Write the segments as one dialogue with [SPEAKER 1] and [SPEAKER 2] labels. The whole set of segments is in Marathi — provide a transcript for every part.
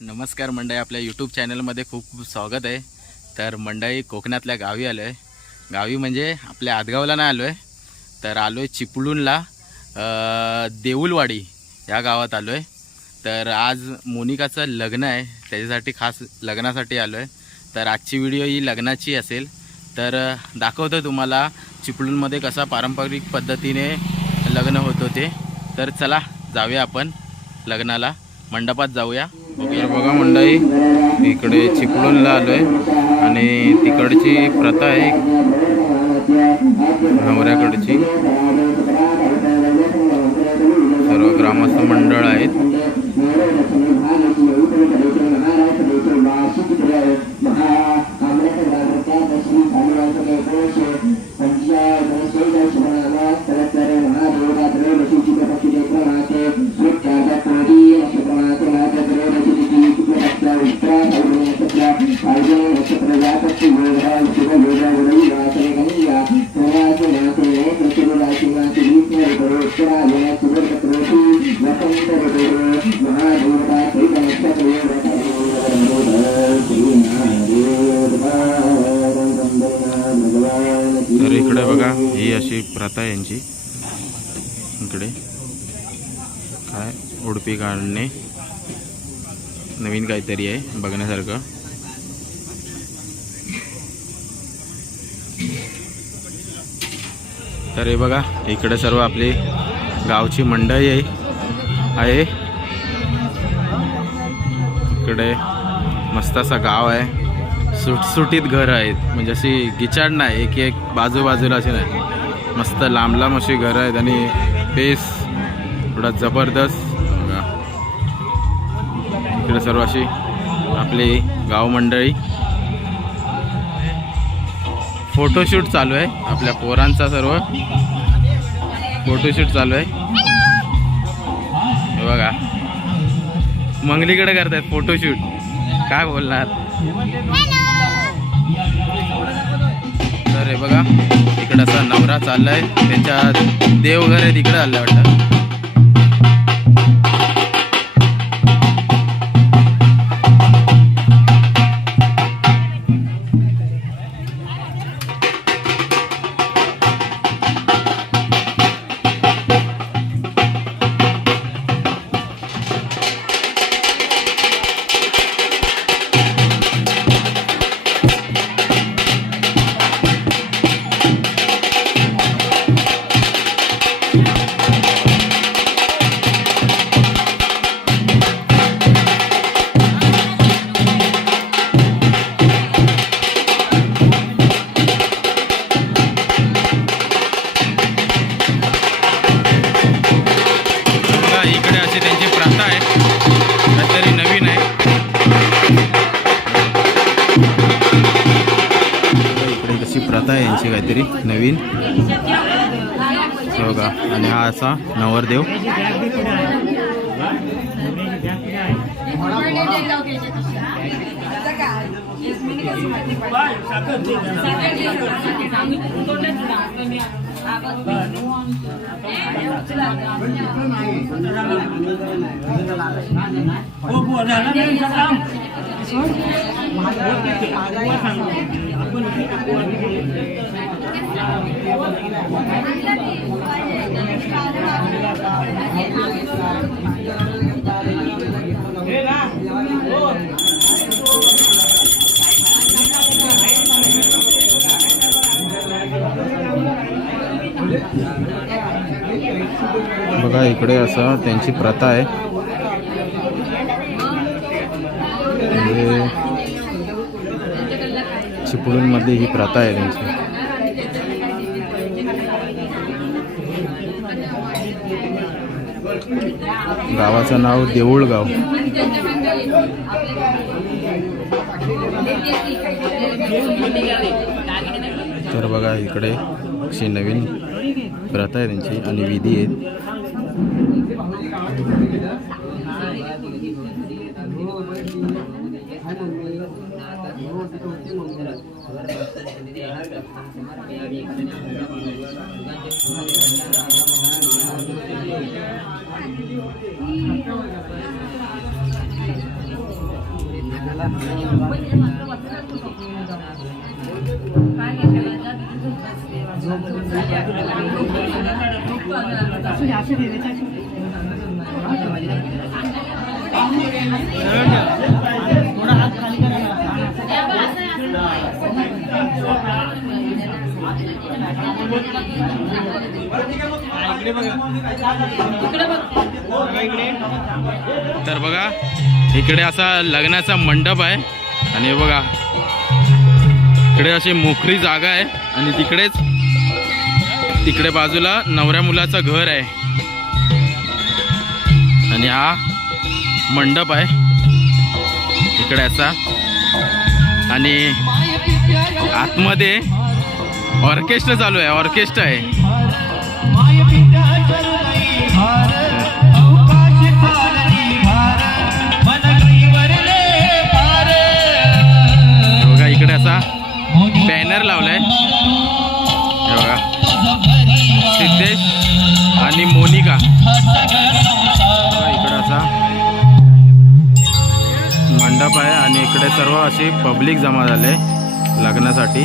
[SPEAKER 1] नमस्कार मंडळी आपल्या यूट्यूब चॅनलमध्ये खूप खूप स्वागत आहे. तर मंडळी कोकणातल्या गावी आलो आहे गावी म्हणजे आपल्या आदगावला नाही आलो आहे तर आलो आहे चिपळूणला देऊलवाडी या गावात आलो आहे तर आज मोनिकाचं लग्न आहे. त्याच्यासाठी खास लग्नासाठी आलो आहे तर आजची व्हिडिओ ही लग्नाची असेल. तर दाखवतो तुम्हाला चिपळूणमध्ये कसा पारंपरिक पद्धतीने लग्न होत होते. तर चला जाऊया आपण लग्नाला. मंडपात जाऊया. तर बघा मंडळी इकडे चिपळूणला आलोय आणि तिकडची प्रथा आहे नवऱ्याकडची. तर इकडे बघा ही अशी प्रथा आहे यांची. इकडे. काय? उडपी काढणे. नवीन काहीतरी आहे बघण्यासारखं. तर हे बघा इकडे सर्व आपली गावची मंडळी आहे. आहे. इकडे मस्त असा गाव आहे. सुटसुटीत घरं आहेत. म्हणजे अशी गिचाड नाही. एक एक बाजूबाजूला अशी नाही. मस्त लांब लांब अशी घरं आहेत आणि पेस थोडा जबरदस्त. बघा. इकडे सर्व अशी आपली गाव मंडळी. फोटोशूट चालू आहे. आपल्या पोरांचा सर्व फोटोशूट चालू आहे. बघा. मंगलीकडे करतायत फोटोशूट. काय बोलणार? आहे बघा. इकडं असा नवरा चाललाय. त्यांच्या देवघर आहे तिकडं आलं वाटतं. आहे यांची काहीतरी नवीन. हे बघा आणि हा असा नवरदेव. बघा इकडे असं त्यांची प्रथा आहे. चिपळूणमध्ये ही प्रथा आहे त्यांची. गावाचं नाव देऊळगाव. तर बघा इकडे अशी नवीन प्रथा आहे त्यांची आणि विधी आहेत तर बघा इकडे असा लग्नाचा मंडप आहे. आणि बघा इकडे अशी मोकळी जागा आहे. आणि तिकडेच तिकडे बाजूला नवऱ्या मुलाचं घर आहे. आणि हा मंडप आहे. इकडे असा. आणि आतमध्ये ऑर्केस्ट्रा चालू आहे ऑर्केस्ट्रा आहे. बघा इकडे असा बॅनर लावलाय. बघा. सिद्धेश आणि मोनिका. इकडे असा मंडप आहे आणि इकडे सर्व अशी पब्लिक जमा झाले. लग्नासाठी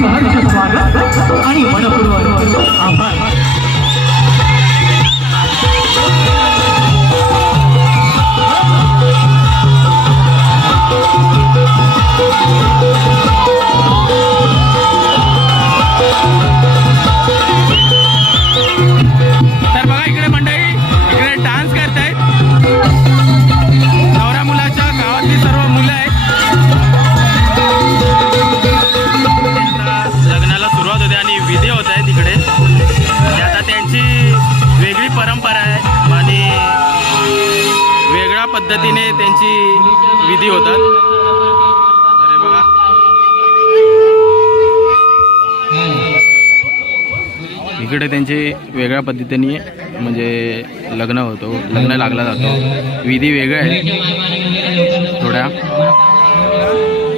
[SPEAKER 2] सहर्ष स्वागत आणि मनपूर्वक आभार.
[SPEAKER 1] इकडे त्यांची वेगळ्या पद्धतीने म्हणजे लग्न होतो लग्न लागला जातो. विधी वेगळ्या आहेत. थोड्या.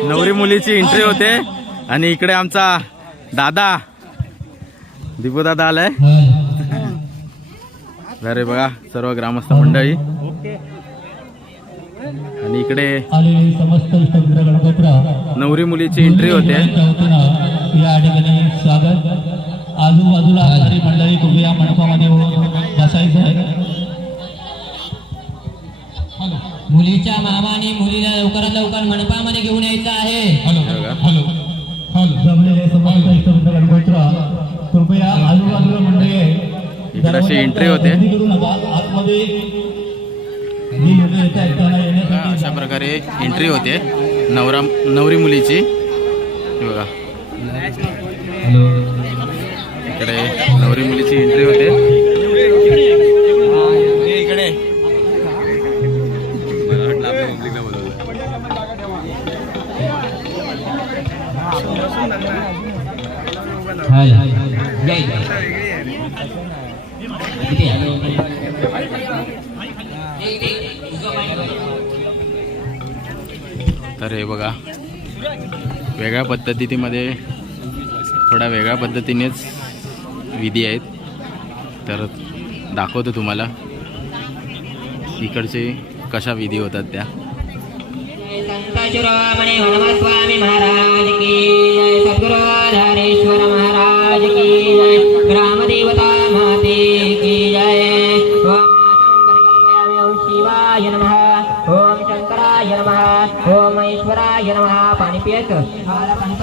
[SPEAKER 1] नवरी मुलीची एंट्री होते. आणि इकडे आमचा दादा. दीपू दादा आलाय. अरे बघा सर्व ग्रामस्थ मंडळी. आणि इकडे नवरी मुलीची एंट्री होते.
[SPEAKER 2] आजूबाजूला असणारी मंडळी तुम्ही या मंडपामध्ये बसायचं आहे.
[SPEAKER 3] मुलीच्या मामाने मुलीला लवकरात लवकर मंडपामध्ये घेऊन यायचं आहे.
[SPEAKER 2] हॅलो.
[SPEAKER 1] बघा.
[SPEAKER 2] हॅलो. हॅलो. जमलेले समस्त इष्टमित्र गणपतराव कृपया आजूबाजूला मंडळी. आहे
[SPEAKER 1] एंट्री होते. अशा प्रकारे एंट्री होते. नवरा नवरी मुलीची. हे बघा. इकडे नवरी मुलीची एंट्री होते. इकडे. तर हे बघा वेगळ्या पद्धतीमध्ये थोड्या वेगळ्या पद्धतीनेच विधी आहेत. तर दाखवतो तुम्हाला. इकडचे कशा विधी होतात त्या.
[SPEAKER 3] संत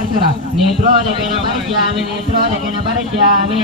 [SPEAKER 3] sera ni pro de kena parjami ni pro de kena parjami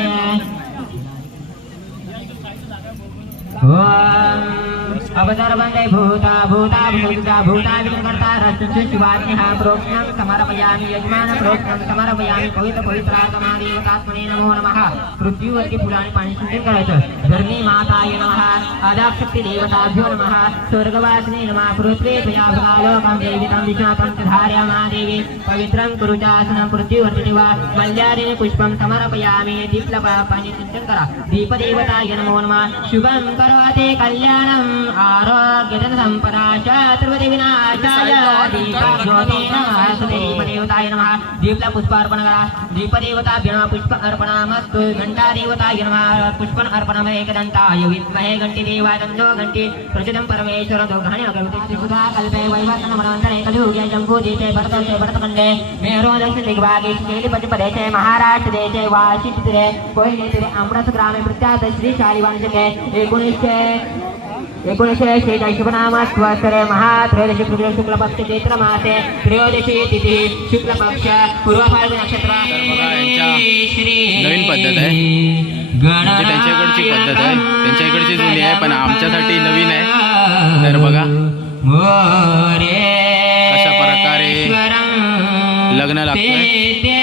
[SPEAKER 3] पश्यामि भूता भूता भूता भूता विकर्ता रस्तु शिवाज्ञः प्रोक्षणं समर्पयामि यजमान प्रोक्षणं समर्पयामि पवित्र पवित्रात्मा देवतात्मने नमो नमः. पृथ्वीवरती फुलाने पाणी शुद्ध करायचं धरणी माताय नमः आदाशक्ती देवताभ्यो नमः स्वर्गवासिने नमः पृथ्वी तुया भगालोकं देवितं दिशातं च धार्या महादेवी पवित्रं कुरुचासनं पृथ्वीवरती निवा मल्यादेने पुष्पं समर्पयामि दीप्लपापानि सिद्धं करा दीपदेवताय नमो नमः शुभं करोति कल्याणम् आरोग्यधन सम्पदा चतुर्वति विनाशाय। दीपज्योति नमः दीपदेवताय नमः। दीपला पुष्पार्पण करा दीपदेवताभ्य नमः। पुष्प अर्पणामस्तु घण्टादेवताय नमः। पुष्पन अर्पणम् एकदन्ताय विद्महे घण्टिदेवाय तन्नो घण्टि। प्रचुदं परमेश्वर दोघाणि अगरवति त्रिपुधा कल्पे वैवस्वनमनन्तरे कलियुगे जम्बूदीपे भरतवर्षे भरतखण्डे। मेरो दक्षिण दिग्भागे केलिपतिप्रदेशे महाराष्ट्रदेशे वाशितीरे कोहिनेतिरे अमृत ग्रामे प्रत्यात श्री शालिवांशके एकोणीसशे एकोणीसशे शेहेचाळीस शुभनामा स्वसरे महात्रयोदशी कृष्ण शुक्ल पक्ष चैत्र मासे त्रयोदशी तिथी शुक्ल पक्ष पूर्व फाल्गुन नक्षत्र
[SPEAKER 1] नवीन पद्धत आहे. म्हणजे त्यांच्याकडची पद्धत आहे त्यांच्या इकडची जुनी आहे पण आमच्यासाठी नवीन आहे तर बघा कशा प्रकारे लग्न लागतंय.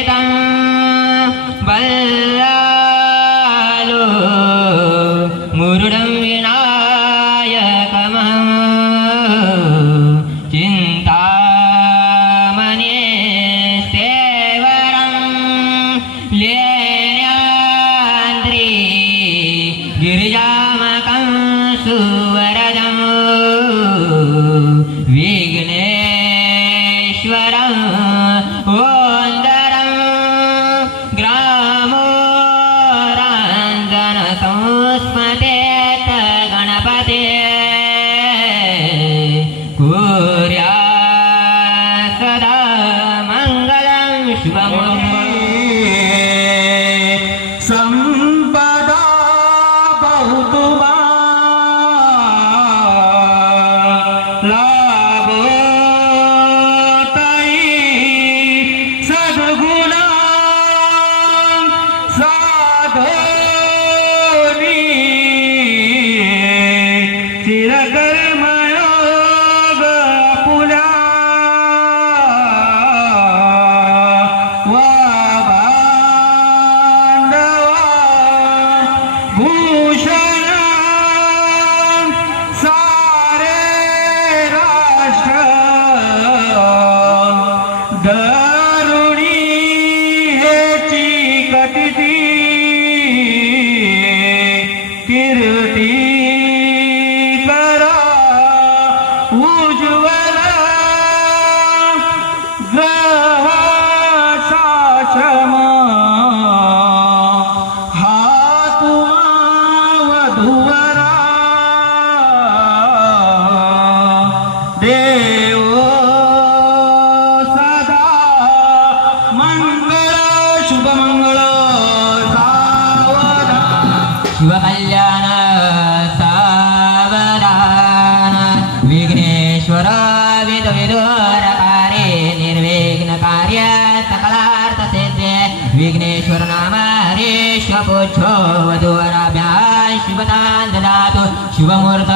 [SPEAKER 3] हरीश शिवदान शुभतां ददातु शुभमुहूर्त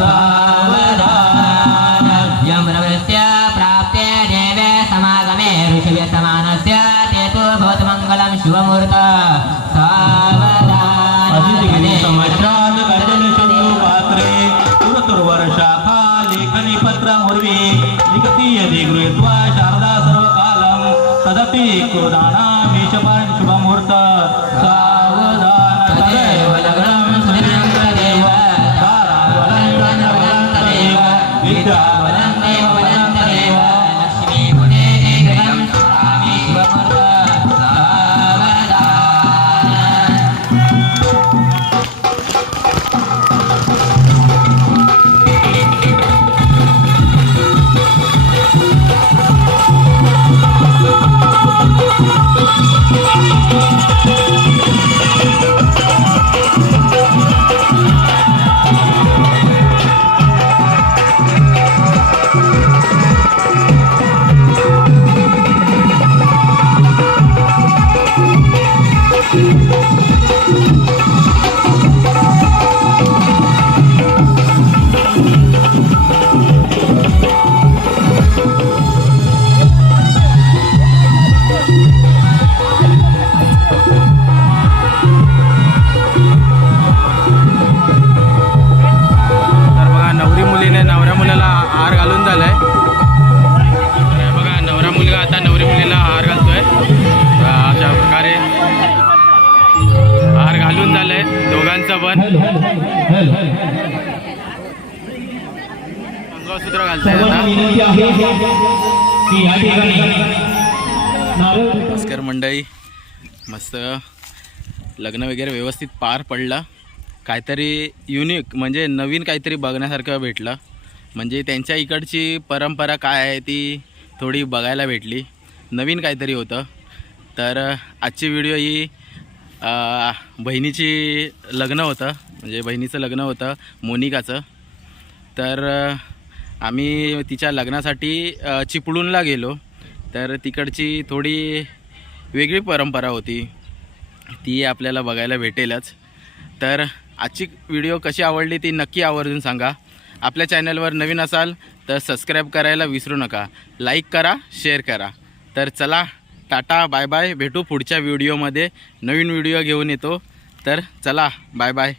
[SPEAKER 3] सावधान यमनवस्य प्राप्ते देवे समागमे ऋषभ्य समानस्य ते तु भवतमङ्गलं शुभमुहूर्त सावधान
[SPEAKER 2] समाचार गर्जन यदि गृहीत्वा शारदा सर्वकालं तदपि कुरुदाना
[SPEAKER 1] नमस्कार मंडळी. मस्त. लग्न वगैरे व्यवस्थित पार पडलं. काहीतरी युनिक म्हणजे नवीन काहीतरी बघण्यासारखं भेटलं. म्हणजे त्यांच्या इकडची परंपरा काय आहे ती थोडी बघायला भेटली. नवीन काहीतरी होतं. तर आजची व्हिडिओ ही बहिणीची लग्न होतं. म्हणजे बहिणीचं लग्न होतं मोनिकाचं. तर आम्ही तिच्या लग्नासाठी चिपळूणला गेलो. तर तिकडची थोडी वेगळी परंपरा होती. ती आपल्याला बघायला भेटेलच. तर आजची व्हिडिओ कशी आवडली ती नक्की आवर्जून सांगा. आपल्या चॅनलवर नवीन असाल तर सबस्क्राईब करायला विसरू नका. लाईक करा शेअर करा. तर चला टाटा बाय बाय भेटू पुढच्या व्हिडिओमध्ये. नवीन व्हिडिओ घेऊन येतो. तर चला बाय बाय